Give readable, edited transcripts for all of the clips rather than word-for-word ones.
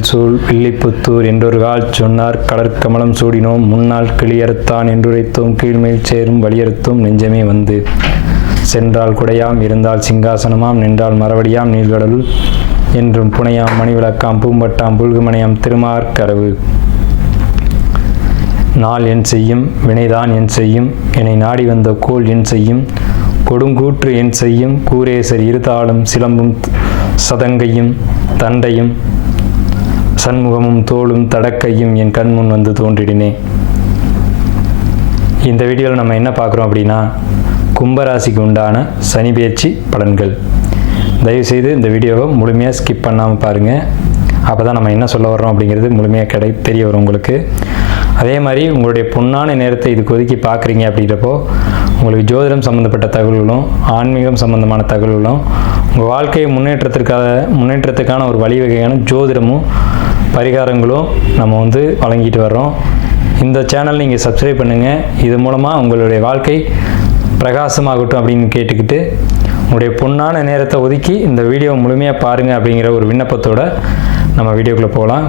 மதில் சூழ் வில்லிபுத்தூர் என்றொருகால் சொன்னார் கடற்கமலம் சூடினோம் முன்னாள் கிளியறுத்தான் என்றுரைத்தோம் கீழ்மேல் சேரும் வலியறுத்தோம் நெஞ்சமே வந்து சென்றால் குடையாம் இருந்தால் சிங்காசனமாம் நின்றால் மரவடியாம் நீள்கடலுள் என்றும் புனையாம் மணிவிளக்காம் பூம்பட்டாம் புல்குமனையாம் திருமார்கரவு நாள் என் செய்யும் வினைதான் என் செய்யும் என்னை நாடி வந்த கோல் என் செய்யும் கொடுங்கூற்று என் செய்யும் கூரேசர் இருதாளும் சிலம்பும் சதங்கையும் தண்டையும் சண்முகமும் தோளும் தடக்கையும் என் கண்முன் வந்து தோன்றிடினே. இந்த வீடியோவில் நம்ம என்ன பார்க்குறோம் அப்படின்னா கும்பராசிக்கு உண்டான சனி பெயர்ச்சி பலன்கள். தயவுசெய்து இந்த வீடியோவை முழுமையாக ஸ்கிப் பண்ணாமல் பாருங்கள். அப்போ தான் நம்ம என்ன சொல்ல வர்றோம் அப்படிங்கிறது முழுமையாக தெரிய வரும் உங்களுக்கு. அதே மாதிரி உங்களுடைய பொன்னான நேரத்தை இதுக்கு ஒதுக்கி பார்க்குறீங்க அப்படின்றப்போ உங்களுக்கு ஜோதிடம் சம்மந்தப்பட்ட தகவல்களும் ஆன்மீகம் சம்மந்தமான தகவல்களும் உங்கள் வாழ்க்கையை முன்னேற்றத்துக்கான ஒரு வழிவகையான ஜோதிடமும் பரிகாரங்களும் நம்ம வழங்கிட்டு வர்றோம். இந்த சேனல் நீங்கள் சப்ஸ்கிரைப் பண்ணுங்கள். இது மூலமாக உங்களுடைய வாழ்க்கை பிரகாசமாகட்டும் அப்படின்னு கேட்டுக்கிட்டு உங்களுடைய பொன்னான நேரத்தை ஒதுக்கி இந்த வீடியோ முழுமையாக பாருங்கள் அப்படிங்கிற ஒரு விண்ணப்பத்தோடு நம்ம வீடியோக்குள்ளே போகலாம்.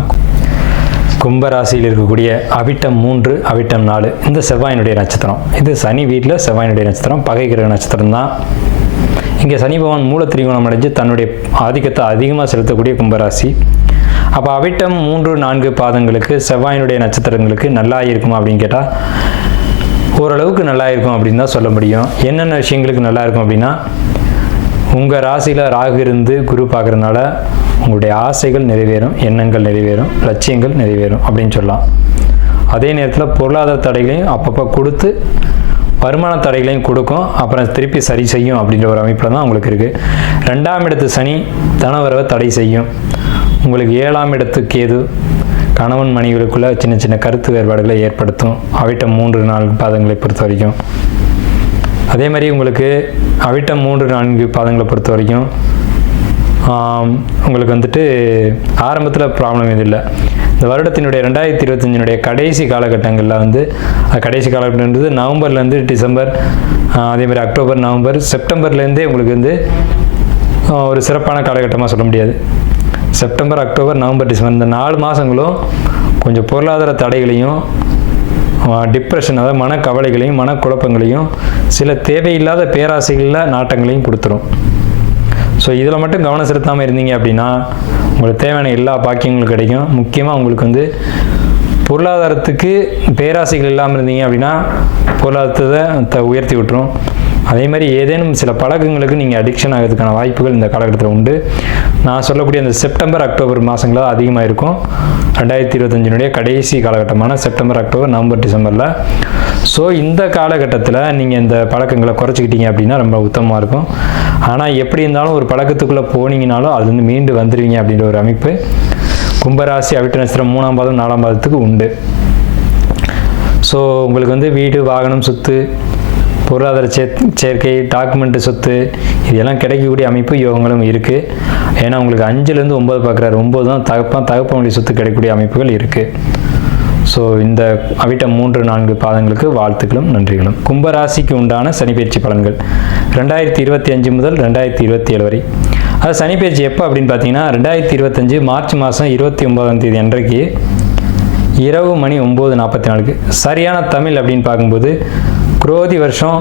கும்பராசியில் இருக்கக்கூடிய அவிட்டம் 3 அவிட்டம் 4 இந்த செவ்வாயினுடைய நட்சத்திரம். இது சனி வீட்டில் செவ்வாயினுடைய நட்சத்திரம், பகை கிரக நட்சத்திரம் தான். இங்கே சனி பகவான் மூல திரிகோணம் அடைஞ்சு தன்னுடைய ஆதிக்கத்தை அதிகமாக செலுத்தக்கூடிய கும்பராசி. அப்போ அவிட்டம் 3, 4 பாதங்களுக்கு செவ்வாயினுடைய நட்சத்திரங்களுக்கு நல்லா இருக்குமா அப்படின்னு கேட்டால் ஓரளவுக்கு நல்லா இருக்கும் அப்படின்னு தான் சொல்ல முடியும். என்னென்ன விஷயங்களுக்கு நல்லா இருக்கும் அப்படின்னா உங்கள் ராசியில் ராகு இருந்து குரு பார்க்குறதுனால உங்களுடைய ஆசைகள் நிறைவேறும், எண்ணங்கள் நிறைவேறும், லட்சியங்கள் நிறைவேறும் அப்படின்னு சொல்லலாம். அதே நேரத்தில் பொருளாதார தடைகளையும் அப்பப்போ கொடுத்து வருமான தடைகளையும் கொடுக்கும், அப்புறம் திருப்பி சரி செய்யும் அப்படின்ற ஒரு அமைப்பில் தான் உங்களுக்கு இருக்குது. 2ஆம் இடத்து சனி தனவரவை தடை செய்யும். உங்களுக்கு 7ஆம் இடத்து கேது கணவன் மனைவிகளுக்குள்ள சின்ன சின்ன கருத்து வேறுபாடுகளை ஏற்படுத்தும் அவிட்டம் 3, 4 பாதங்களை பொறுத்த வரைக்கும். அதே மாதிரி உங்களுக்கு அவிட்டம் 3, 4 பாதங்களை பொறுத்த வரைக்கும் உங்களுக்கு ஆரம்பத்தில் ப்ராப்ளம் எதுவும் இல்லை. இந்த வருடத்தினுடைய 2025 கடைசி காலகட்டங்களில் கடைசி காலகட்டம்ன்றது நவம்பர்லேருந்து டிசம்பர், அதே மாதிரி அக்டோபர், நவம்பர், செப்டம்பர்லேருந்தே உங்களுக்கு ஒரு சிறப்பான காலகட்டமாக சொல்ல முடியாது. செப்டம்பர், அக்டோபர், நவம்பர், டிசம்பர் இந்த 4 மாதங்களும் கொஞ்சம் பொருளாதார தடைகளையும் டிப்ரெஷன், அதாவது மனக்கவலைகளையும் மனக்குழப்பங்களையும் சில தேவையில்லாத பேராசைகளில் நாட்டங்களையும் கொடுத்துரும். ஸோ இதில் மட்டும் கவனம் செலுத்தாமல் இருந்தீங்க அப்படின்னா உங்களுக்கு தேவையான எல்லா பாக்கியங்களும் கிடைக்கும். முக்கியமாக உங்களுக்கு பொருளாதாரத்துக்கு பேராசைகள் இல்லாமல் இருந்தீங்க அப்படின்னா பொருளாதாரத்தை உயர்த்தி விட்டுரும். அதே மாதிரி ஏதேனும் சில பழக்கங்களுக்கு நீங்கள் அடிக்ஷன் ஆகிறதுக்கான வாய்ப்புகள் இந்த காலகட்டத்தில் உண்டு. நான் சொல்லக்கூடிய அந்த செப்டம்பர், அக்டோபர் மாதங்களில் அதிகமாக இருக்கும். 2025 கடைசி காலகட்டமான செப்டம்பர், அக்டோபர், நவம்பர், டிசம்பரில். ஸோ இந்த காலகட்டத்தில் நீங்கள் இந்த பழக்கங்களை குறைச்சிக்கிட்டீங்க அப்படின்னா ரொம்ப உத்தமமாக இருக்கும். ஆனால் எப்படி இருந்தாலும் ஒரு பழக்கத்துக்குள்ளே போனீங்கனாலும் அது மீண்டு வந்துடுவீங்க அப்படின்ற ஒரு அமைப்பு கும்பராசி அவிட்ட நட்சத்திரம் 3ஆம் பாதம் 4ஆம் பாதத்துக்கு உண்டு. ஸோ உங்களுக்கு வீடு, வாகனம், சொத்து, பொருளாதார சேர்க்கை, டாக்குமெண்ட்டு, சொத்து இதெல்லாம் கிடைக்கக்கூடிய அமைப்பு யோகங்களும் இருக்குது. ஏன்னா உங்களுக்கு 5லேருந்து 9 பார்க்குறாரு. 9 தான் தகப்பன் வழி சொத்து கிடைக்கக்கூடிய அமைப்புகள் இருக்குது. ஸோ இந்த அவிட்டம் 3, 4 பாதங்களுக்கு வாழ்த்துக்களும் நன்றிகளும். கும்பராசிக்கு உண்டான சனிப்பெயர்ச்சி பலன்கள் 2025 முதல் 2027 வரை. அது சனிப்பெயர்ச்சி எப்போ அப்படின்னு பார்த்தீங்கன்னா 2025 மார்ச் மாதம் 29ஆம் தேதி அன்றைக்கு இரவு மணி 9:44. சரியான தமிழ் அப்படின்னு பார்க்கும்போது குரோதி வருஷம்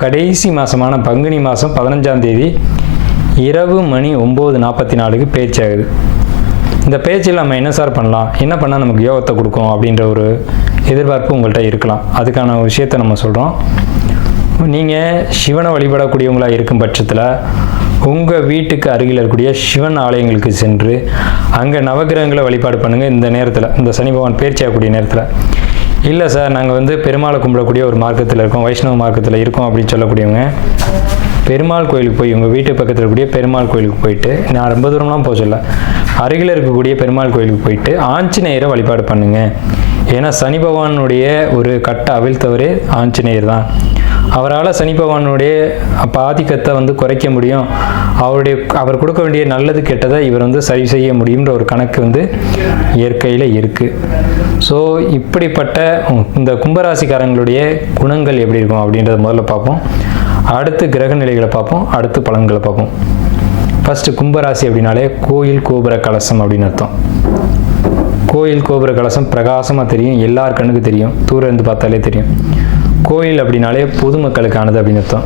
கடைசி மாதமான பங்குனி மாதம் 15ஆம் தேதி இரவு மணி 9:44 பேச்சு ஆகுது. இந்த பேச்சில் நம்ம என்ன சார் பண்ணலாம், என்ன பண்ணால் நமக்கு யோகத்தை கொடுக்கும் அப்படின்ற ஒரு எதிர்பார்ப்பு உங்கள்கிட்ட இருக்கலாம். அதுக்கான விஷயத்தை நம்ம சொல்கிறோம். நீங்கள் சிவனை வழிபடக்கூடியவங்களாக இருக்கும் பட்சத்தில் உங்கள் வீட்டுக்கு அருகில் இருக்கக்கூடிய சிவன் ஆலயங்களுக்கு சென்று அங்கே நவகிரகங்களை வழிபாடு பண்ணுங்கள். இந்த நேரத்தில், இந்த சனி பகவான் பேர்ச்சி ஆகக்கூடிய நேரத்தில். இல்லை சார் நாங்கள் பெருமாளை கும்பிடக்கூடிய ஒரு மார்க்கத்தில் இருக்கோம், வைஷ்ணவ மார்க்கத்தில் இருக்கோம் அப்படின்னு சொல்லக்கூடியவங்க பெருமாள் கோயிலுக்கு போய் உங்கள் வீட்டு பக்கத்தில் இருக்கக்கூடிய பெருமாள் கோயிலுக்கு போயிட்டு, நான் ரொம்ப தூரம்லாம் போக சொல்ல, அருகில் இருக்கக்கூடிய பெருமாள் கோயிலுக்கு போயிட்டு ஆஞ்சநேயரை வழிபாடு பண்ணுங்கள். ஏன்னா சனி பகவானுடைய ஒரு கட்ட அவிழ்த்தவரே ஆஞ்சநேயர் தான். அவரால் சனி பகவானுடைய ஆதிக்கத்தை குறைக்க முடியும். அவர் கொடுக்க வேண்டிய நல்லது கெட்டதை இவர் சரி செய்ய முடியுன்ற ஒரு கணக்கு இயற்கையில் இருக்குது. ஸோ இப்படிப்பட்ட இந்த கும்பராசிக்காரங்களுடைய குணங்கள் எப்படி இருக்கும் அப்படின்றத முதல்ல பார்ப்போம். அடுத்து கிரக நிலைகளை பார்ப்போம், அடுத்து பலன்களை பார்ப்போம். ஃபஸ்ட்டு கும்பராசி அப்படின்னாலே கோயில் கோபுர கலசம் அப்படின்னு அர்த்தம். கோயில் கோபுர கலசம் பிரகாசமாக தெரியும், எல்லார் கண்ணுக்கு தெரியும், தூரம் இருந்து பார்த்தாலே தெரியும். கோயில் அப்படின்னாலே பொதுமக்களுக்கானது அப்படின்னு அர்த்தம்.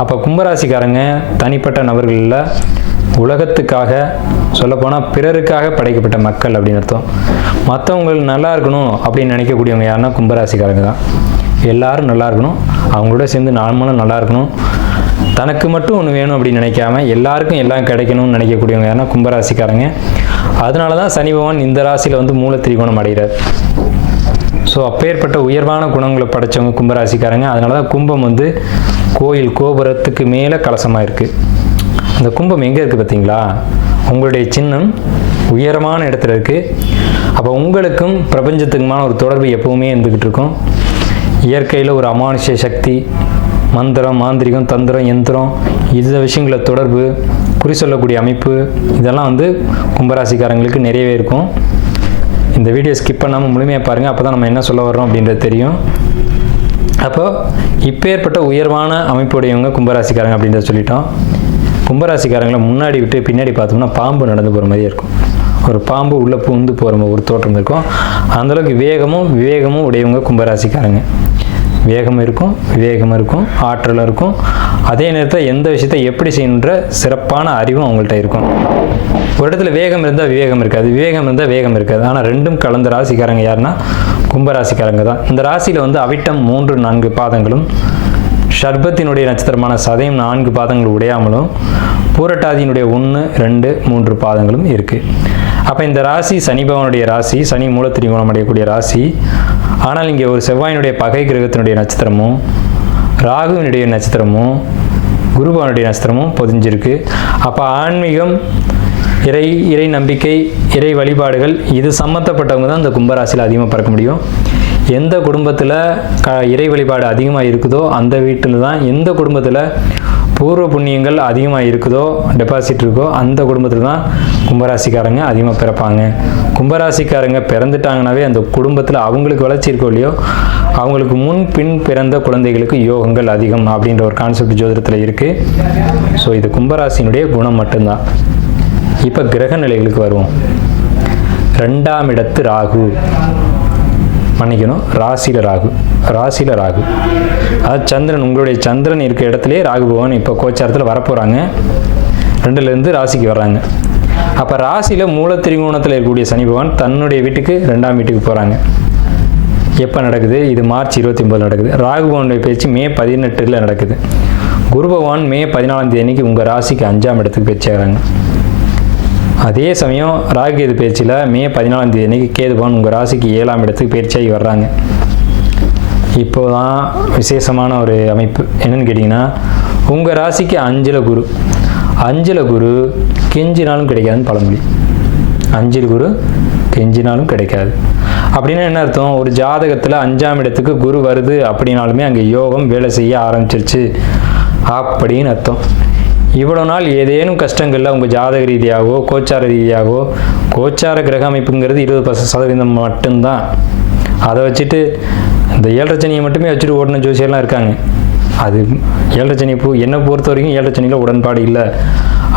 அப்போ கும்பராசிக்காரங்க தனிப்பட்ட நபர்களில் உலகத்துக்காக சொல்லப்போனால் பிறருக்காக படைக்கப்பட்ட மக்கள் அப்படின்னு அர்த்தம். மற்றவங்களுக்கு நல்லா இருக்கணும் அப்படின்னு நினைக்கக்கூடியவங்க யாருன்னா கும்பராசிக்காரங்க தான். எல்லாரும் நல்லா இருக்கணும், அவங்களோட சேர்ந்து நாமளும் நல்லா இருக்கணும், தனக்கு மட்டும் ஒன்று வேணும் அப்படின்னு நினைக்காம எல்லாருக்கும் எல்லாம் கிடைக்கணும்னு நினைக்கக்கூடியவங்க யாருன்னா கும்பராசிக்காரங்க. அதனால தான் சனி பகவான் இந்த ராசியில் வந்து மூல திரிகோணம் அடைகிறார். ஸோ அப்பேற்பட்ட உயர்வான குணங்களை படைத்தவங்க கும்பராசிக்காரங்க. அதனால தான் கும்பம் வந்து கோயில் கோபுரத்துக்கு மேலே கலசமாக இருக்குது. அந்த கும்பம் எங்கே இருக்குது பார்த்தீங்களா? உங்களுடைய சின்னம் உயரமான இடத்துல இருக்குது. அப்போ உங்களுக்கும் பிரபஞ்சத்துக்குமான ஒரு தொடர்பு எப்போவுமே இருந்துக்கிட்டு இருக்கும். இயற்கையில் ஒரு அமானுஷ்ய சக்தி, மந்திரம், மாந்திரிகம், தந்திரம், யந்திரம், இந்த விஷயங்கள தொடர்பு, குறி சொல்லக்கூடிய அமைப்பு, இதெல்லாம் வந்து கும்பராசிக்காரங்களுக்கு நிறையவே இருக்கும். இந்த வீடியோ ஸ்கிப் பண்ணாமல் முழுமையாக பாருங்கள், அப்போ தான் நம்ம என்ன சொல்ல வர்றோம் அப்படின்றது தெரியும். அப்போது இப்பேற்பட்ட உயர்வான அமைப்புடையவங்க கும்பராசிக்காரங்க அப்படின்றத சொல்லிட்டோம். கும்பராசிக்காரங்களை முன்னாடி விட்டு பின்னாடி பார்த்தோம்னா பாம்பு நடந்து போகிற மாதிரியே இருக்கும். ஒரு பாம்பு உள்ளே பூந்து போகிற ஒரு தோற்றம் இருக்கும். அந்தளவுக்கு விவேகமும் உடையவங்க கும்பராசிக்காரங்க. வேகம் இருக்கும், விவேகம் இருக்கும், ஆற்றலும் இருக்கும். அதே நேரத்தில் எந்த விஷயத்தை எப்படி செய்யணுன்ற சிறப்பான அறிவும் அவங்கள்ட்ட இருக்கும். ஒரு இடத்துல வேகம் இருந்தால் விவேகம் இருக்காது, விவேகம் இருந்தால் வேகம் இருக்காது. ஆனால் ரெண்டும் கலந்த ராசிக்காரங்க யாருன்னா கும்பராசிக்காரங்க தான். இந்த ராசியில் வந்து அவிட்டம் 3-4 பாதங்களும், ஷர்பத்தினுடைய நட்சத்திரமான சதயம் 4 பாதங்கள் உடையாமலும், பூரட்டாதியினுடைய 1, 2, 3 பாதங்களும் இருக்குது. அப்போ இந்த ராசி சனி பகவானுடைய ராசி, சனி மூல திரிகோணம் அடையக்கூடிய ராசி. ஆனால் இங்கே ஒரு செவ்வாயினுடைய பகை கிரகத்தினுடைய நட்சத்திரமும், ராகுவினுடைய நட்சத்திரமும், குருபவனுடைய நட்சத்திரமும் பொதிஞ்சிருக்கு. அப்போ ஆன்மீகம், இறை நம்பிக்கை, இறை வழிபாடுகள், இது சம்மந்தப்பட்டவங்க தான் இந்த கும்பராசியில் அதிகமாக பார்க்க முடியும். எந்த குடும்பத்தில் இறை வழிபாடு அதிகமாக இருக்குதோ அந்த வீட்டில் தான், எந்த குடும்பத்தில் பூர்வ புண்ணியங்கள் அதிகமாக இருக்குதோ, டெபாசிட் இருக்கோ, அந்த குடும்பத்தில் தான் கும்பராசிக்காரங்க அதிகமாக பிறப்பாங்க. கும்பராசிக்காரங்க பிறந்துட்டாங்கனாவே அந்த குடும்பத்தில் அவங்களுக்கு வளர்ச்சி இருக்கோ இல்லையோ, அவங்களுக்கு முன் பின் பிறந்த குழந்தைகளுக்கு யோகங்கள் அதிகம் அப்படின்ற ஒரு கான்செப்ட் ஜோதிடத்தில் இருக்குது. ஸோ இது கும்பராசினுடைய குணம் மட்டும்தான். இப்போ கிரக நிலைகளுக்கு வருவோம். 2ஆம் இடத்து ராகு, மன்னிக்கணும், ராசியில் ராகு, அதாவது சந்திரன், உங்களுடைய சந்திரன் இருக்க இடத்துலேயே ராகு பகவான் இப்போ கோச்சாரத்தில் வரப்போகிறாங்க. 2லேருந்து ராசிக்கு வர்றாங்க. அப்போ ராசியில் மூல திரிகோணத்தில் இருக்கக்கூடிய சனி பகவான் தன்னுடைய வீட்டுக்கு 2ஆம் வீட்டுக்கு போகிறாங்க. எப்போ நடக்குது? இது மார்ச் 29 நடக்குது. ராகு பகவானுடைய பேச்சு மே 18 நடக்குது. குரு பகவான் மே 14 தேதிக்கு உங்கள் ராசிக்கு 5ஆம் இடத்துக்கு பேச்சு ஆகிறாங்க. அதே சமயம் ராகு கேது பேச்சில் மே 14 தேதி அன்னைக்கு கேது பகவான் உங்கள் ராசிக்கு 7ஆம் இடத்துக்கு பயிற்சியாகி வர்றாங்க. இப்போ தான் விசேஷமான ஒரு அமைப்பு என்னன்னு கேட்டிங்கன்னா, உங்கள் ராசிக்கு 5ல் குரு கெஞ்சினாலும் கிடைக்காதுன்னு பழமொழி. 5ல் குரு கெஞ்சினாலும் கிடைக்காது அப்படின்னா என்ன அர்த்தம்? ஒரு ஜாதகத்தில் 5ஆம் இடத்துக்கு குரு வருது அப்படின்னாலுமே அங்கே யோகம் வேலை செய்ய ஆரம்பிச்சிருச்சு அப்படின்னு அர்த்தம். இவ்வளோ நாள் ஏதேனும் கஷ்டங்களில் உங்கள் ஜாதக ரீதியாகவோ கோச்சார ரீதியாகவோ, கோச்சார கிரக அமைப்புங்கிறது 20% மட்டும்தான். அதை வச்சுட்டு இந்த 7.5 சனியை மட்டுமே வச்சுட்டு ஓடின ஜோசியெல்லாம் இருக்காங்க. அது 7.5 சனி என்னை பொறுத்த வரைக்கும் 7.5 சனியில் உடன்பாடு இல்லை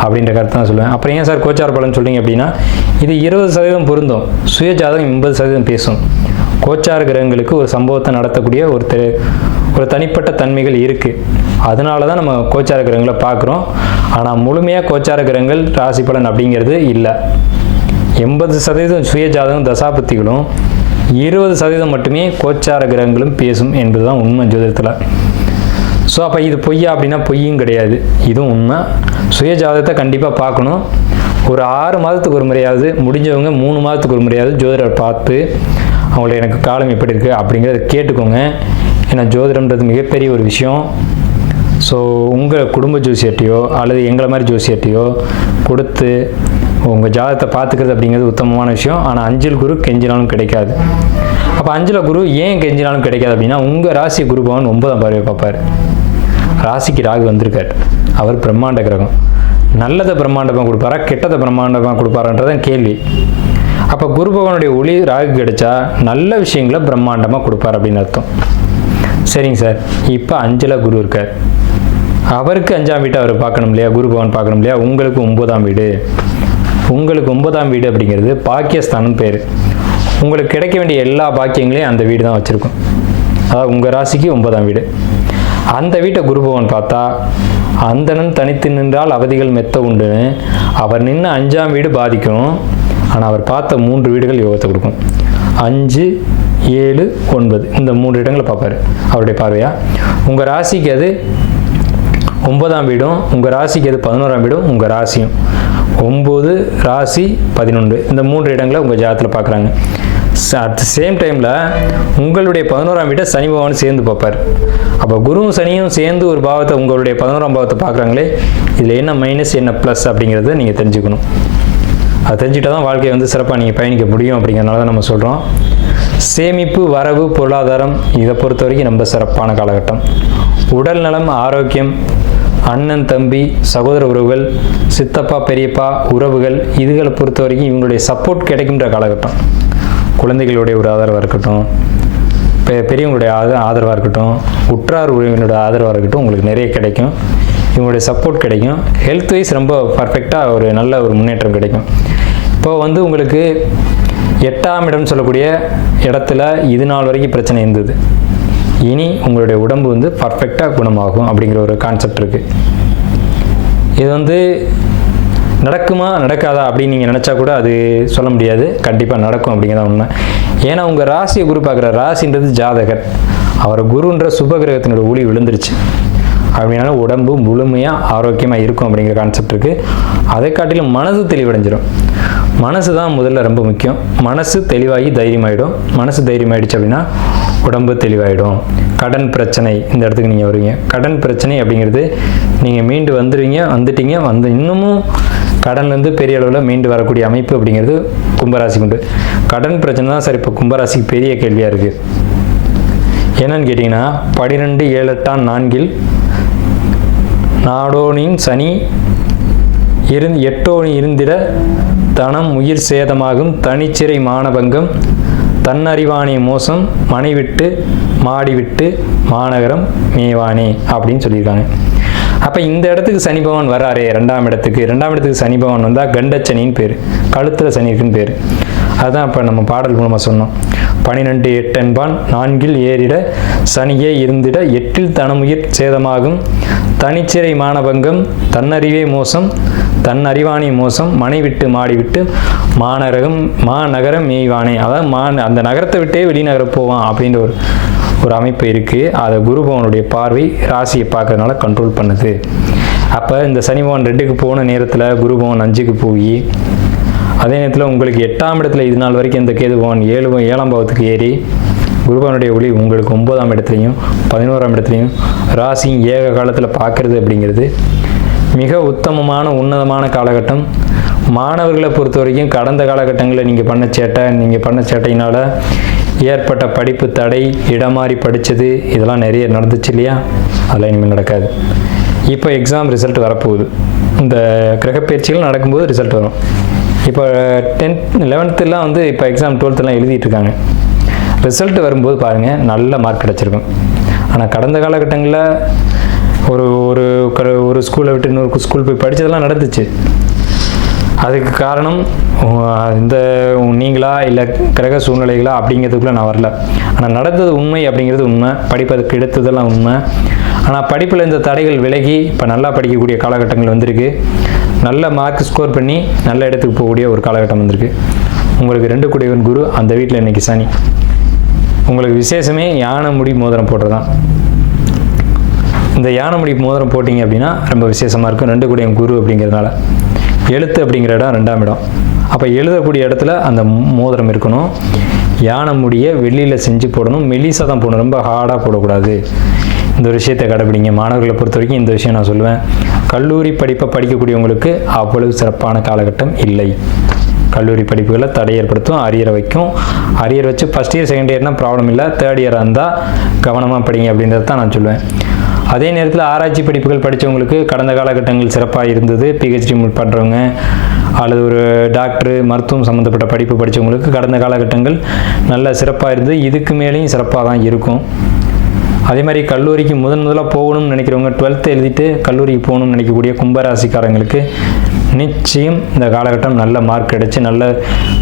அப்படின்ற கருத்து தான் சொல்லுவேன். அப்புறம் ஏன் சார் கோச்சார பலன் சொல்கிறீங்க அப்படின்னா, இது 20% பொருந்தும், சுய ஜாதகம் 80% பேசும். கோச்சார கிரகங்களுக்கு ஒரு சம்பவத்தை நடத்தக்கூடிய ஒரு தனிப்பட்ட தன்மைகள் இருக்குது. அதனால தான் நம்ம கோச்சார கிரகங்களை பார்க்குறோம். ஆனால் முழுமையாக கோச்சார கிரகங்கள் ராசி பலன் அப்படிங்கிறது இல்லை. 80% சுய ஜாதகம் தசாபத்திகளும் 20% மட்டுமே கோச்சார கிரகங்களும் பேசும் என்பது தான் உண்மை ஜோதிடத்தில். ஸோ அப்போ இது பொய்யா அப்படின்னா பொய்யும் கிடையாது, இதுவும் உண்மை. சுய ஜாதகத்தை கண்டிப்பாக பார்க்கணும். ஒரு 6 மாதத்துக்கு ஒரு முறையாவது, முடிஞ்சவங்க 3 மாதத்துக்கு ஒரு முறையாவது ஜோதிடர் பார்த்து அவங்கள எனக்கு காலம் எப்படி இருக்குது அப்படிங்கிறத கேட்டுக்கோங்க. ஏன்னா ஜோதிடம்ன்றது மிகப்பெரிய ஒரு விஷயம். ஸோ உங்கள் குடும்ப ஜோசியர்ட்டையோ அல்லது எங்களை மாதிரி ஜோசியர்ட்டையோ கொடுத்து உங்கள் ஜாதகத்தை பார்த்துக்கிறது அப்படிங்கிறது உத்தமமான விஷயம். ஆனால் 5ல் குரு கெஞ்சினாலும் கிடைக்காது. அப்போ 5ல் குரு ஏன் கெஞ்சினாலும் கிடைக்காது அப்படின்னா, உங்கள் ராசி குரு பகவான் 9ஆம் பார்வையை பார்ப்பார். ராசிக்கு ராகு வந்திருக்கார். அவர் பிரம்மாண்ட கிரகம். நல்லதை பிரம்மாண்டமாக கொடுப்பாரா, கெட்டதை பிரம்மாண்டமாக கொடுப்பாரான்றதான் கேள்வி. அப்போ குரு பகவானுடைய ஒளி ராகு கிடைச்சா நல்ல விஷயங்களை பிரம்மாண்டமாக கொடுப்பார் அப்படின்னு அர்த்தம். சரிங்க சார், இப்போ 5ல் குரு இருக்கார். அவருக்கு 5ஆம் வீட்டை அவர் பார்க்கணும் இல்லையா, குரு பகவான் பார்க்கணும் இல்லையா. உங்களுக்கு 9ஆம் வீடு. உங்களுக்கு 9ஆம் வீடு அப்படிங்கிறது பாக்கியஸ்தானம் பேர். உங்களுக்கு கிடைக்க வேண்டிய எல்லா பாக்கியங்களையும் அந்த வீடு தான் வச்சுருக்கும். அதாவது உங்கள் ராசிக்கு 9ஆம் வீடு. அந்த வீட்டை குரு பகவான் பார்த்தா, அந்தணன் தனித்து நின்றால் அவதிகள் மெத்த உண்டுன்னு அவர் நின்று 5ஆம் வீடு பாதிக்கும். ஆனால் அவர் பார்த்த 3 வீடுகள் யோகத்தை கொடுக்கும். 5, 7, 9 இந்த 3 இடங்களை பார்ப்பார் அவருடைய பார்வையா. உங்கள் ராசிக்கு அது 9ஆம் வீடும், உங்கள் ராசிக்கு அது 11ஆம் வீடும், உங்கள் ராசியும் 9 ராசி 11 இந்த 3 இடங்களை உங்கள் ஜாதகத்தில் பார்க்குறாங்க. அட் த சேம் டைமில் உங்களுடைய 11ஆம் வீட்டை சனி பகவான் சேர்ந்து பார்ப்பார். அப்போ குருவும் சனியும் சேர்ந்து ஒரு பாவத்தை உங்களுடைய 11ஆம் பாவத்தை பார்க்குறாங்களே, இதில் என்ன மைனஸ் என்ன ப்ளஸ் அப்படிங்கிறத நீங்கள் தெரிஞ்சுக்கணும். அதை தெரிஞ்சுட்டா தான் வாழ்க்கையை வந்து சிறப்பாக நீங்கள் பயணிக்க முடியும். அப்படிங்கிறனால தான் நம்ம சொல்கிறோம். சேமிப்பு, வரவு, பொருளாதாரம் இதை பொறுத்த வரைக்கும் ரொம்ப சிறப்பான காலகட்டம். உடல் நலம், ஆரோக்கியம், அண்ணன் தம்பி சகோதர உறவுகள், சித்தப்பா பெரியப்பா உறவுகள், இதுகளை பொறுத்த வரைக்கும் இவங்களுடைய சப்போர்ட் கிடைக்கின்ற காலகட்டம். குழந்தைகளுடைய ஒரு ஆதரவாக இருக்கட்டும், பெரியவங்களுடைய ஆதரவாக இருக்கட்டும், உற்றார் உறவினருடைய ஆதரவாக இருக்கட்டும், உங்களுக்கு நிறைய கிடைக்கும். இவங்களுடைய சப்போர்ட் கிடைக்கும். ஹெல்த் வைஸ் ரொம்ப பர்ஃபெக்டாக ஒரு நல்ல ஒரு முன்னேற்றம் கிடைக்கும். இப்போ வந்து உங்களுக்கு 8ஆம் இடம் சொல்லக்கூடிய இடத்துல இது நாள் வரைக்கும் பிரச்சனை இருந்தது. இனி உங்களுடைய உடம்பு வந்து பர்ஃபெக்டாக குணமாகும் அப்படிங்கிற ஒரு கான்செப்ட் இருக்குது. இது வந்து நடக்குமா நடக்காதா அப்படின்னு நீங்கள் நினச்சா கூட அது சொல்ல முடியாது. கண்டிப்பாக நடக்கும் அப்படிங்கிறத உண்மை. ஏன்னா உங்கள் ராசியை குரு பார்க்குற, ராசின்றது ஜாதகர், அவர் குருன்ற சுபகிரகத்தினோட ஒளி விழுந்துருச்சு அப்படின்னால உடம்பு முழுமையாக ஆரோக்கியமாக இருக்கும் அப்படிங்கிற கான்செப்ட் இருக்குது. அதை காட்டிலும் மனசு தெளிவடைஞ்சிடும். மனசு தான் முதல்ல ரொம்ப முக்கியம். மனசு தெளிவாகி தைரியமாகிடும். மனசு தைரியமாகிடுச்சு அப்படின்னா உடம்பு தெளிவாகிடும். கடன் பிரச்சனை, இந்த இடத்துக்கு நீங்கள் வருவீங்க. கடன் பிரச்சனை அப்படிங்கிறது நீங்கள் மீண்டு வந்துட்டீங்க வந்து இன்னமும் கடன்லேருந்து பெரிய அளவில் மீண்டு வரக்கூடிய அமைப்பு அப்படிங்கிறது கும்பராசிக்கு உண்டு. கடன் பிரச்சனை தான் சார் இப்போ கும்பராசிக்கு பெரிய கேள்வியாக இருக்குது. என்னன்னு கேட்டிங்கன்னா 12, 7, 8, 4 நாடோனின் சனி 8 இருந்திட தனம் உயிர் சேதமாகும், தனிச்சிறை மானபங்கம், தன்னறிவானே மோசம், மனைவிட்டு மாடிவிட்டு மாநகரம் மேவானே அப்படின்னு சொல்லியிருக்காங்க. அப்போ இந்த இடத்துக்கு சனி பகவான் வராரே, 2ஆம் இடத்துக்கு சனி பகவான் வந்தால் கண்டச்சனின்னு பேர், கழுத்தில் சனி இருக்குன்னு பேர். அதுதான் இப்போ நம்ம பாடல் மூலமாக சொன்னோம். 12, 8 என்பான் 4 ஏறிட சனியே இருந்திட 8 தனமுயிர் சேதமாகும், தனிச்சிறை மானபங்கம், தன்னறிவே மோசம், தன்னறிவானே மோசம், மனைவிட்டு மாடிவிட்டு மாநகரம் மேய்வானே. அதாவது அந்த நகரத்தை விட்டே வெளிநகரம் போவான் அப்படின்ற ஒரு அமைப்பு இருக்குது. அதை குரு பகவானுடைய பார்வை ராசியை பார்க்கறதுனால கண்ட்ரோல் பண்ணுது. அப்போ இந்த சனி பகவான் 2க்கு போன நேரத்தில் குரு பகவான் 5க்கு போய், அதே நேரத்தில் உங்களுக்கு 8ஆம் இடத்துல இது நாள் வரைக்கும் இந்த கேது பகவான் 7ஆம் பாவத்துக்கு ஏறி குரு பகவானுடைய ஒளி உங்களுக்கு 9ஆம் இடத்துலையும் 11ஆம் இடத்துலையும் ராசியும் ஏக காலத்தில் பார்க்கறது அப்படிங்கிறது மிக உத்தமமான உன்னதமான காலகட்டம். மாணவர்களை பொறுத்த வரைக்கும் கடந்த காலகட்டங்களில் நீங்கள் பண்ண சேட்டையினால் ஏற்பட்ட படிப்பு தடை, இடமாறி படித்தது, இதெல்லாம் நிறைய நடந்துச்சு இல்லையா? அதெல்லாம் இனிமேல் நடக்காது. இப்போ எக்ஸாம் ரிசல்ட் வரப்போகுது. இந்த கிரகப்பயிற்சிகள் நடக்கும்போது ரிசல்ட் வரும். இப்போ 10th 11th வந்து இப்போ எக்ஸாம் 12th எழுதிட்டு இருக்காங்க. ரிசல்ட் வரும்போது பாருங்கள் நல்ல மார்க் கிடச்சிருக்கும். ஆனால் கடந்த காலகட்டங்களில் ஒரு ஸ்கூலை விட்டு இன்னொரு ஸ்கூல் போய் படித்ததெல்லாம் நடந்துச்சு. அதுக்கு காரணம் இந்த நீங்களா இல்லை கிரக சூழ்நிலைகளா அப்படிங்கிறதுக்குள்ளே நான் வரல. ஆனால் நடந்தது உண்மை அப்படிங்கிறது உண்மை. படிப்பதற்கு எடுத்ததெல்லாம் உண்மை. ஆனால் படிப்பில் இந்த தடைகள் விலகி இப்போ நல்லா படிக்கக்கூடிய காலகட்டங்கள் வந்திருக்கு. நல்ல மார்க் ஸ்கோர் பண்ணி நல்ல இடத்துக்கு போகக்கூடிய ஒரு காலகட்டம் வந்திருக்கு. உங்களுக்கு 2 கூடியவன் குரு, அந்த வீட்டில் இன்றைக்கி சனி. உங்களுக்கு விசேஷமே யானை முடி மோதிரம் போடுறதான். இந்த யானை முடி மோதிரம் போட்டிங்க அப்படின்னா ரொம்ப விசேஷமாக இருக்கும். 2 கூடியவன் குரு அப்படிங்கிறதுனால. எழுத்து அப்படிங்கிற இடம் 2ஆம் இடம். அப்போ எழுதக்கூடிய இடத்துல அந்த மோதிரம் இருக்கணும். யானை முடியை வெள்ளியில் செஞ்சு போடணும். மெலிசாக தான் போடணும், ரொம்ப ஹார்டாக போடக்கூடாது. இந்த ஒரு விஷயத்தை கடைப்பிடிங்க. மாணவர்களை பொறுத்த வரைக்கும் இந்த விஷயம் நான் சொல்லுவேன். கல்லூரி படிப்பை படிக்கக்கூடியவங்களுக்கு அவ்வளவு சிறப்பான காலகட்டம் இல்லை. கல்லூரி படிப்புகளை தடை ஏற்படுத்தும், அரியரை வைக்கும். அரியர் வச்சு ஃபஸ்ட் இயர் செகண்ட் இயர்னால் ப்ராப்ளம் இல்லை, தேர்ட் இயராக இருந்தால் கவனமாக படிங்க அப்படின்றது தான் நான் சொல்லுவேன். அதே நேரத்தில் ஆராய்ச்சி படிப்புகள் படித்தவங்களுக்கு கடந்த காலகட்டங்கள் சிறப்பாக இருந்தது. பிஹெச்டி பண்ணுறவங்க அல்லது ஒரு டாக்டரு மருத்துவம் சம்மந்தப்பட்ட படிப்பு படித்தவங்களுக்கு கடந்த காலகட்டங்கள் நல்ல சிறப்பாக இருந்தது. இதுக்கு மேலேயும் சிறப்பாக தான் இருக்கும். அதே மாதிரி கல்லூரிக்கு முதலாக போகணும்னு நினைக்கிறவங்க 12th எழுதிட்டு கல்லூரிக்கு போகணும்னு நினைக்கக்கூடிய கும்பராசிக்காரங்களுக்கு நிச்சயம் இந்த காலகட்டம் நல்ல மார்க் கிடைச்சி, நல்ல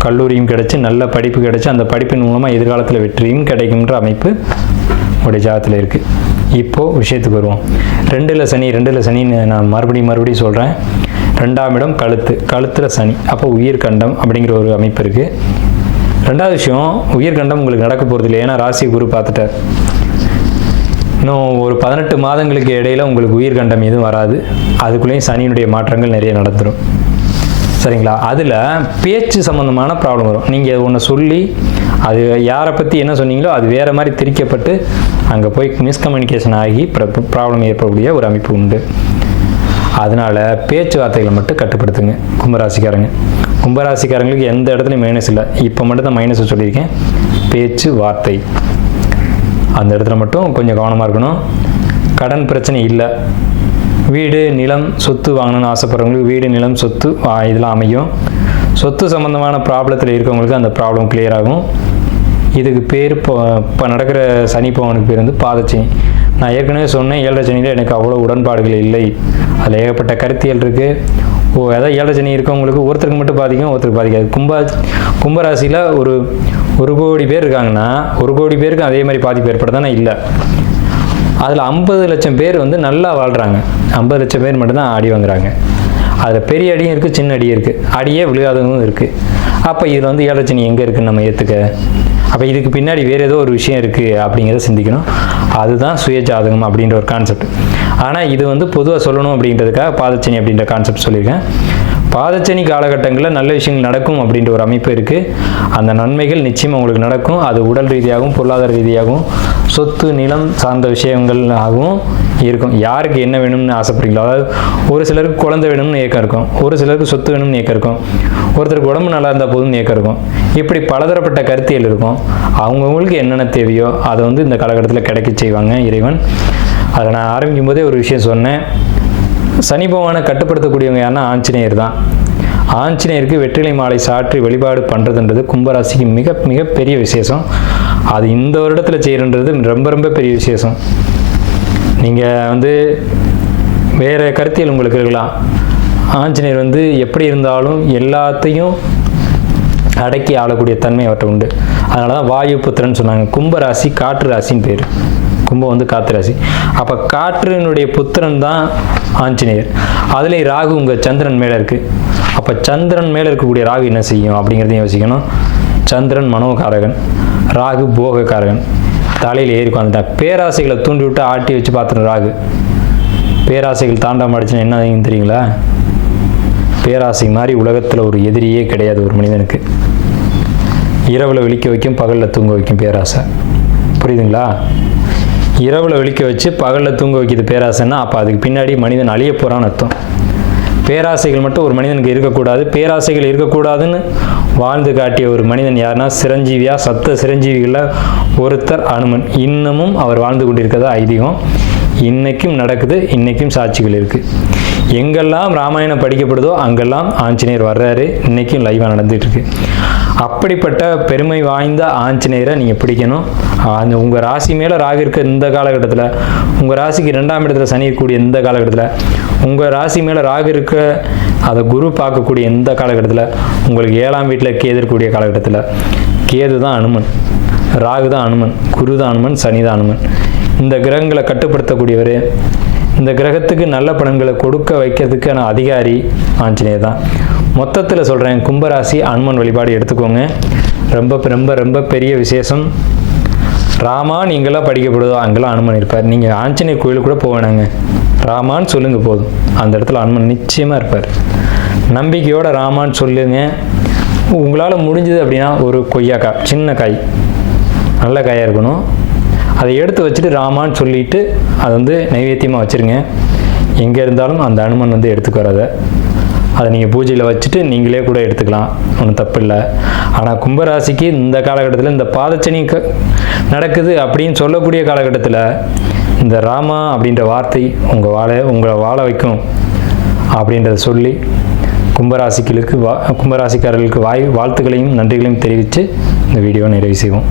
கல்லூரியும் கிடைச்சி, நல்ல படிப்பு கிடைச்சி, அந்த படிப்பின் மூலமாக எதிர்காலத்தில் வெற்றியும் கிடைக்கும்ன்ற அமைப்பு உடைய ஜாதகத்தில் இருக்குது. இப்போது விஷயத்துக்கு வருவோம். 2ல் சனின்னு நான் மறுபடியும் சொல்கிறேன். 2ஆம் இடம் கழுத்தில் சனி, அப்போ உயிர்கண்டம் அப்படிங்கிற ஒரு அமைப்பு இருக்குது. 2வது விஷயம், உயிர்கண்டம் உங்களுக்கு நடக்க போகிறது இல்லை, ஏன்னா ராசி குரு பார்த்துட்டார். இன்னும் ஒரு 18 மாதங்களுக்கு இடையில் உங்களுக்கு உயிர்கண்டம் எதுவும் வராது. அதுக்குள்ளேயும் சனியினுடைய மாற்றங்கள் நிறைய நடந்துடும். சரிங்களா? அதில் பேச்சு சம்மந்தமான ப்ராப்ளம் வரும். நீங்கள் ஒன்று சொல்லி அது யாரை பற்றி என்ன சொன்னீங்களோ அது வேறு மாதிரி திரிக்கப்பட்டு அங்கே போய் மிஸ்கம்யூனிகேஷன் ஆகி ப்ராப்ளம் ஏற்படக்கூடிய ஒரு அமைப்பு உண்டு. அதனால் பேச்சுவார்த்தைகளை மட்டும் கட்டுப்படுத்துங்க கும்பராசிக்காரங்களுக்கு எந்த இடத்துலையும் மைனஸ் இல்லை. இப்போ மட்டும் தான் மைனஸ் சொல்லியிருக்கேன். பேச்சு வார்த்தை அந்த இடத்துல மட்டும் கொஞ்சம் கவனமாக இருக்கணும். கடன் பிரச்சனை இல்லை. வீடு நிலம் சொத்து வாங்கணும்னு ஆசைப்படுறவங்களுக்கு வீடு நிலம் சொத்து இதெல்லாம் அமையும். சொத்து சம்மந்தமான ப்ராப்ளத்தில் இருக்கவங்களுக்கு அந்த ப்ராப்ளம் கிளியர் ஆகும். இதுக்கு பேர் இப்போ நடக்கிற சனி பவனுக்கு பேர் வந்து பாதச்சனி. நான் ஏற்கனவே சொன்னேன், 7ரை சனியில் எனக்கு அவ்வளோ உடன்பாடுகள் இல்லை. அதில் ஏகப்பட்ட கருத்தியல் இருக்குது. ஏதாவது 7ரை சனி இருக்கவங்களுக்கு ஒருத்தருக்கு மட்டும் பாதிக்கும், ஒருத்தருக்கு பாதிக்காது. கும்பராசியில் ஒரு கோடி பேர் இருக்காங்கன்னா 1 கோடி பேருக்கு அதே மாதிரி பாதிப்பு ஏற்படுதானே? இல்லை. அதில் 50 லட்சம் பேர் வந்து நல்லா வாழ்கிறாங்க. 50 லட்சம் பேர் மட்டும்தான் அடி வாங்குறாங்க. அதில் பெரிய அடியும் இருக்குது, சின்ன அடியும் இருக்குது, அடியே விழுகாதவங்களும் இருக்குது. அப்போ இதில் வந்து 7ரை சனி எங்கே இருக்குன்னு நம்ம ஏற்றுக்க? அப்போ இதுக்கு பின்னாடி வேறு ஏதோ ஒரு விஷயம் இருக்குது அப்படிங்கிறத சிந்திக்கணும். அதுதான் சுய ஜாதகம் அப்படின்ற ஒரு கான்செப்ட். ஆனால் இது வந்து பொதுவாக சொல்லணும் அப்படின்றதுக்காக பாதச்சனி அப்படின்ற கான்செப்ட் சொல்லியிருக்கேன். பாதச்சனி காலகட்டங்களில் நல்ல விஷயங்கள் நடக்கும் அப்படின்ற ஒரு அமைப்பு இருக்குது. அந்த நன்மைகள் நிச்சயமாக உங்களுக்கு நடக்கும். அது உடல் ரீதியாகவும் பொருளாதார ரீதியாகவும் சொத்து நிலம் சார்ந்த விஷயங்களாகவும் இருக்கும். யாருக்கு என்ன வேணும்னு ஆசைப்படுறீங்களோ, அதாவது ஒரு சிலருக்கு குழந்தை வேணும்னு ஏக்கம் இருக்கும், ஒரு சிலருக்கு சொத்து வேணும்னு ஏக்கம் இருக்கும், ஒருத்தருக்கு உடம்பு நல்லா இருந்தால் போதும்னு ஏக்கம் இருக்கும். இப்படி பலதரப்பட்ட கருத்தியல் இருக்கும். அவங்கவுங்களுக்கு என்னென்ன தேவையோ அதை வந்து இந்த காலகட்டத்தில் கிடைக்க செய்வாங்க இறைவன். அதை நான் ஆரம்பிக்கும் போதே ஒரு விஷயம் சொன்னேன். சனி பகவானை கட்டுப்படுத்தக்கூடியவங்க யாருன்னா ஆஞ்சநேயர் தான். ஆஞ்சநேயருக்கு வெற்றிலை மாலை சாற்றி வழிபாடு பண்ணுறதுன்றது கும்பராசிக்கு மிக மிக பெரிய விசேஷம். அது இந்த வருடத்தில் செய்கிறன்றது ரொம்ப ரொம்ப பெரிய விசேஷம். நீங்கள் வந்து வேறு கருத்தியல் உங்களுக்கு இருக்கலாம். ஆஞ்சநேயர் வந்து எப்படி இருந்தாலும் எல்லாத்தையும் அடக்கி ஆளக்கூடிய தன்மை அவர்கிட்ட உண்டு. அதனால தான் வாயு புத்திரன்னு சொன்னாங்க. கும்பராசி காற்று ராசின்னு பேர். கும்பம் வந்து காற்று ராசி. அப்போ காற்றினுடைய புத்திரன் தான் ஆஞ்சநேயர். அதுலேயும் ராகு உங்கள் சந்திரன் மேலே இருக்குது. அப்போ சந்திரன் மேலே இருக்கக்கூடிய ராகு என்ன செய்யும் அப்படிங்கிறதையும் யோசிக்கணும். சந்திரன் மனோகாரகன், ராகு போகக்காரகன். தலையில் ஏறி உட்காந்துட்டா பேராசைகளை தூண்டி விட்டு ஆட்டி வச்சு பார்த்துட்டு ராகு பேராசைகள் தாண்டாம அடிச்சுன்னா என்ன ஆகுதுன்னு தெரியுங்களா? பேராசை மாதிரி உலகத்தில் ஒரு எதிரியே கிடையாது ஒரு மனிதனுக்கு. இரவில் விழிக்க வைக்கும், பகலில் தூங்க வைக்கும் பேராசை. புரியுதுங்களா? இரவில் விழிக்க வச்சு பகலில் தூங்க வைக்கிறது பேராசைன்னா அப்போ அதுக்கு பின்னாடி மனிதன் அழிய போகிறான்னு அர்த்தம். பேராசைகள் மட்டும் ஒரு மனிதனுக்கு இருக்கக்கூடாது. பேராசைகள் இருக்கக்கூடாதுன்னு வாழ்ந்து காட்டிய ஒரு மனிதன் யாருன்னா சிரஞ்சீவியா, சப்த சிரஞ்சீவிகளில் ஒருத்தர் அனுமன். இன்னமும் அவர் வாழ்ந்து கொண்டிருக்கிறதா ஐதீகம். இன்னைக்கும் நடக்குது, இன்னைக்கும் சாட்சிகள் இருக்குது. எங்கெல்லாம் ராமாயணம் படிக்கப்படுதோ அங்கெல்லாம் ஆஞ்சநேயர் வர்றாரு. இன்னைக்கும் லைவாக நடந்துட்டு இருக்கு. அப்படிப்பட்ட பெருமை வாய்ந்த ஆஞ்சநேயரை நீங்கள் பிடிக்கணும். அந்த உங்கள் ராசி மேலே ராகு இருக்க இந்த காலகட்டத்தில், உங்கள் ராசிக்கு 2ஆம் இடத்துல சனி இருக்கக்கூடிய இந்த காலகட்டத்தில், உங்கள் ராசி மேலே ராகு இருக்க அதை குரு பார்க்கக்கூடிய இந்த காலகட்டத்தில், உங்களுக்கு 7ஆம் வீட்டில் கேது இருக்கக்கூடிய காலகட்டத்தில், கேது தான் அனுமன், ராகு தான் அனுமன், குரு தான் அனுமன், சனி தான் அனுமன். இந்த கிரகங்களை கட்டுப்படுத்தக்கூடியவர். இந்த கிரகத்துக்கு நல்ல பலன்களை கொடுக்க வைக்கிறதுக்கான அதிகாரி ஆஞ்சநேயர் தான். மொத்தத்தில் சொல்கிறேன், கும்பராசி அனுமன் வழிபாடு எடுத்துக்கோங்க. ரொம்ப ரொம்ப ரொம்ப பெரிய விசேஷம். ராமான் எங்கெல்லாம் படிக்கப்படுதோ அங்கெல்லாம் அனுமன் இருப்பார். நீங்கள் ஆஞ்சநேயர் கோயிலுக்கு கூட போக வேணாங்க, ராமான்னு சொல்லுங்கள் போதும், அந்த இடத்துல அனுமன் நிச்சயமாக இருப்பார். நம்பிக்கையோட ராமான்னு சொல்லுங்க. உங்களால் முடிஞ்சது அப்படின்னா ஒரு கொய்யாக்காய், சின்ன காய், நல்ல காயாக இருக்கணும், அதை எடுத்து வச்சுட்டு ராமான்னு சொல்லிட்டு அதை வந்து நைவேத்தியமாக வச்சுருங்க. எங்கே இருந்தாலும் அந்த அனுமன் வந்து எடுத்துக்கு வராத, அதை நீங்கள் பூஜையில் வச்சுட்டு நீங்களே கூட எடுத்துக்கலாம், ஒன்றும் தப்பு இல்லை. ஆனால் கும்பராசிக்கு இந்த காலகட்டத்தில் இந்த பாதச்சனி நடக்குது அப்படின்னு சொல்லக்கூடிய காலகட்டத்தில் இந்த ராமா அப்படின்ற வார்த்தை உங்களை வாழ வைக்கும் அப்படின்றத சொல்லி கும்பராசிக்காரர்களுக்கு வாழ்த்துக்களையும் நன்றிகளையும் தெரிவித்து இந்த வீடியோவை நிறைவு செய்வோம்.